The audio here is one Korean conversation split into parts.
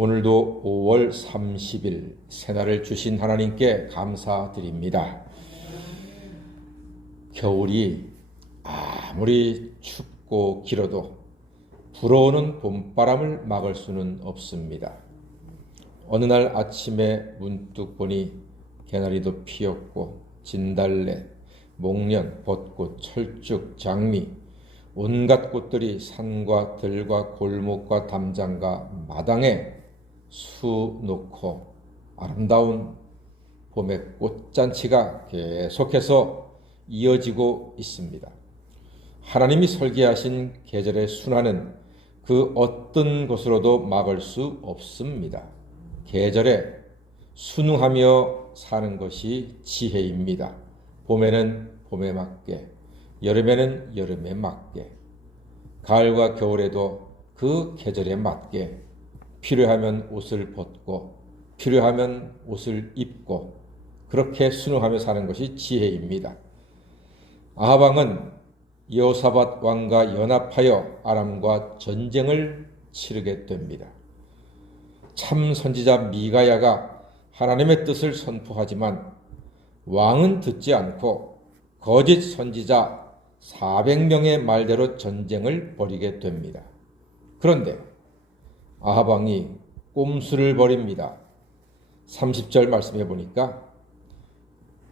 오늘도 5월 30일 새날을 주신 하나님께 감사드립니다. 겨울이 아무리 춥고 길어도 불어오는 봄바람을 막을 수는 없습니다. 어느 날 아침에 문득 보니 개나리도 피었고 진달래, 목련, 벚꽃, 철쭉, 장미 온갖 꽃들이 산과 들과 골목과 담장과 마당에 수 놓고 아름다운 봄의 꽃잔치가 계속해서 이어지고 있습니다. 하나님이 설계하신 계절의 순환은 그 어떤 것으로도 막을 수 없습니다. 계절에 순응하며 사는 것이 지혜입니다. 봄에는 봄에 맞게, 여름에는 여름에 맞게, 가을과 겨울에도 그 계절에 맞게 필요하면 옷을 벗고 필요하면 옷을 입고 그렇게 순응하며 사는 것이 지혜입니다. 아합 왕은 여호사밧 왕과 연합하여 아람과 전쟁을 치르게 됩니다. 참 선지자 미가야가 하나님의 뜻을 선포하지만 왕은 듣지 않고 거짓 선지자 400명의 말대로 전쟁을 벌이게 됩니다. 그런데 아합 왕이 꼼수를 벌입니다. 30절 말씀해 보니까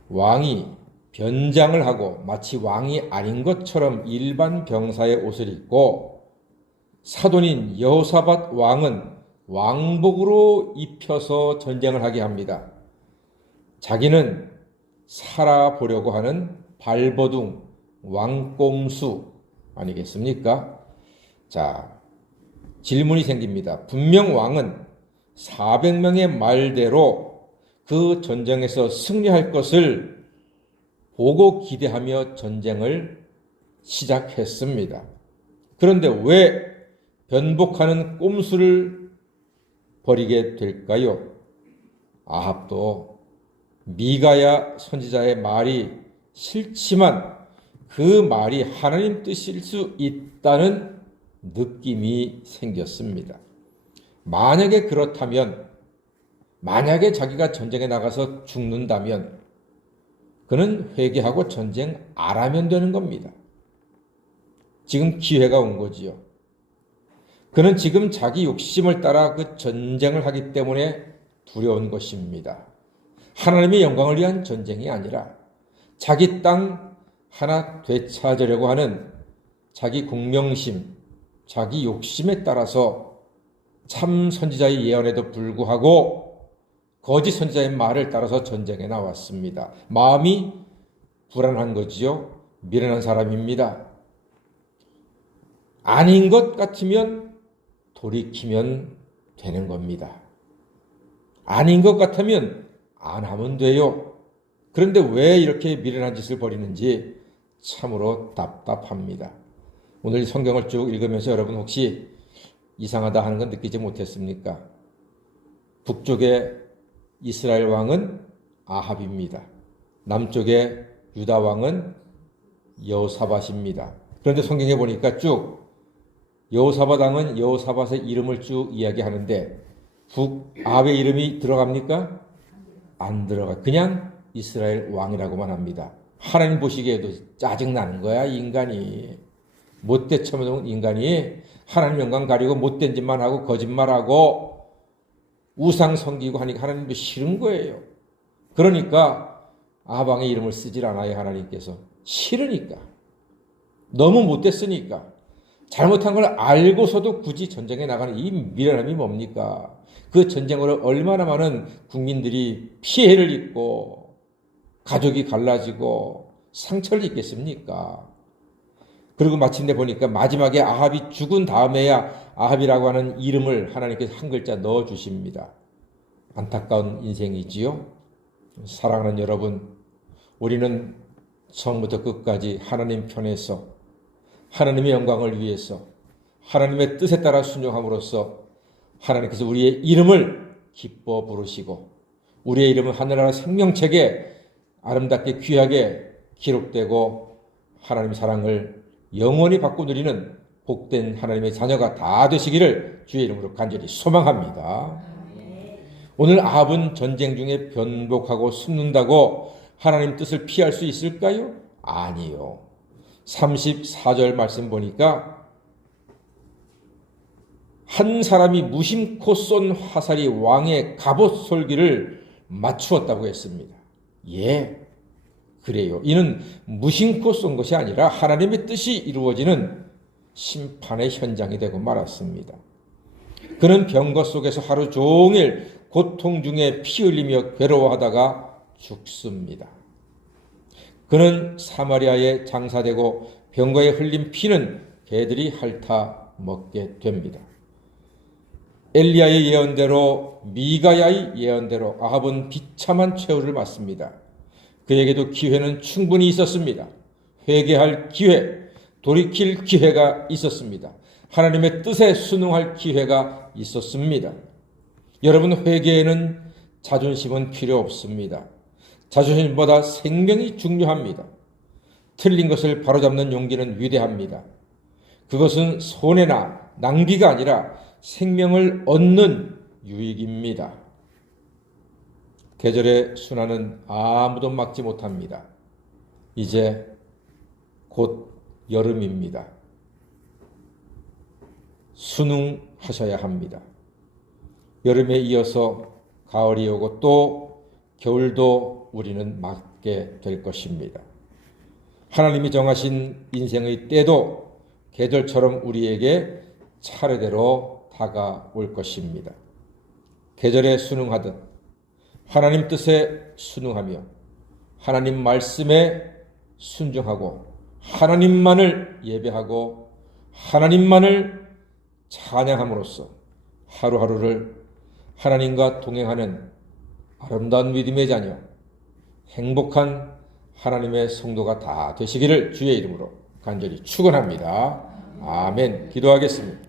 왕이 변장을 하고 마치 왕이 아닌 것처럼 일반 병사의 옷을 입고 사돈인 여호사밧 왕은 왕복으로 입혀서 전쟁을 하게 합니다. 자기는 살아보려고 하는 발버둥 왕꼼수 아니겠습니까? 자, 질문이 생깁니다. 분명 왕은 400명의 말대로 그 전쟁에서 승리할 것을 보고 기대하며 전쟁을 시작했습니다. 그런데 왜 변복하는 꼼수를 벌이게 될까요? 아합도 미가야 선지자의 말이 싫지만 그 말이 하나님 뜻일 수 있다는 느낌이 생겼습니다. 만약에 그렇다면, 만약에 자기가 전쟁에 나가서 죽는다면 그는 회개하고 전쟁 안 하면 되는 겁니다. 지금 기회가 온 거지요. 그는 지금 자기 욕심을 따라 그 전쟁을 하기 때문에 두려운 것입니다. 하나님의 영광을 위한 전쟁이 아니라 자기 땅 하나 되찾으려고 하는 자기 공명심, 자기 욕심에 따라서 참 선지자의 예언에도 불구하고 거짓 선지자의 말을 따라서 전쟁에 나왔습니다. 마음이 불안한 거지요. 미련한 사람입니다. 아닌 것 같으면 돌이키면 되는 겁니다. 아닌 것 같으면 안 하면 돼요. 그런데 왜 이렇게 미련한 짓을 벌이는지 참으로 답답합니다. 오늘 성경을 쭉 읽으면서 여러분 혹시 이상하다 하는 건 느끼지 못했습니까? 북쪽의 이스라엘 왕은 아합입니다. 남쪽의 유다 왕은 여호사밧입니다. 그런데 성경에 보니까 쭉 여호사밧 왕은 여호사밧의 이름을 쭉 이야기하는데 아합의 이름이 들어갑니까? 안 들어가. 그냥 이스라엘 왕이라고만 합니다. 하나님 보시기에도 짜증나는 거야, 인간이. 못돼 처먹은 인간이 하나님 영광 가리고 못된 짓만 하고 거짓말하고 우상 섬기고 하니까 하나님도 싫은 거예요. 그러니까 아합 왕의 이름을 쓰질 않아요, 하나님께서. 싫으니까. 너무 못됐으니까. 잘못한 걸 알고서도 굳이 전쟁에 나가는 이 미련함이 뭡니까? 그 전쟁으로 얼마나 많은 국민들이 피해를 입고 가족이 갈라지고 상처를 입겠습니까? 그리고 마침내 보니까 마지막에 아합이 죽은 다음에야 아합이라고 하는 이름을 하나님께서 한 글자 넣어주십니다. 안타까운 인생이지요. 사랑하는 여러분, 우리는 처음부터 끝까지 하나님 편에서 하나님의 영광을 위해서 하나님의 뜻에 따라 순종함으로써 하나님께서 우리의 이름을 기뻐 부르시고 우리의 이름은 하늘나라 생명책에 아름답게 귀하게 기록되고 하나님의 사랑을 영원히 받고 누리는 복된 하나님의 자녀가 다 되시기를 주의 이름으로 간절히 소망합니다. 오늘 아합은 전쟁 중에 변복하고 숨는다고 하나님 뜻을 피할 수 있을까요? 아니요. 34절 말씀 보니까 한 사람이 무심코 쏜 화살이 왕의 갑옷 솔기를 맞추었다고 했습니다. 예, 그래요. 이는 무심코 쏜 것이 아니라 하나님의 뜻이 이루어지는 심판의 현장이 되고 말았습니다. 그는 병거 속에서 하루 종일 고통 중에 피 흘리며 괴로워하다가 죽습니다. 그는 사마리아에 장사되고 병거에 흘린 피는 개들이 핥아 먹게 됩니다. 엘리야의 예언대로, 미가야의 예언대로 아합은 비참한 최후를 맞습니다. 그에게도 기회는 충분히 있었습니다. 회개할 기회, 돌이킬 기회가 있었습니다. 하나님의 뜻에 순응할 기회가 있었습니다. 여러분, 회개에는 자존심은 필요 없습니다. 자존심보다 생명이 중요합니다. 틀린 것을 바로잡는 용기는 위대합니다. 그것은 손해나 낭비가 아니라 생명을 얻는 유익입니다. 계절의 순환은 아무도 막지 못합니다. 이제 곧 여름입니다. 순응하셔야 합니다. 여름에 이어서 가을이 오고 또 겨울도 우리는 맞게 될 것입니다. 하나님이 정하신 인생의 때도 계절처럼 우리에게 차례대로 다가올 것입니다. 계절에 순응하듯 하나님 뜻에 순응하며 하나님 말씀에 순종하고 하나님만을 예배하고 하나님만을 찬양함으로써 하루하루를 하나님과 동행하는 아름다운 믿음의 자녀, 행복한 하나님의 성도가 다 되시기를 주의 이름으로 간절히 축원합니다. 아멘. 기도하겠습니다.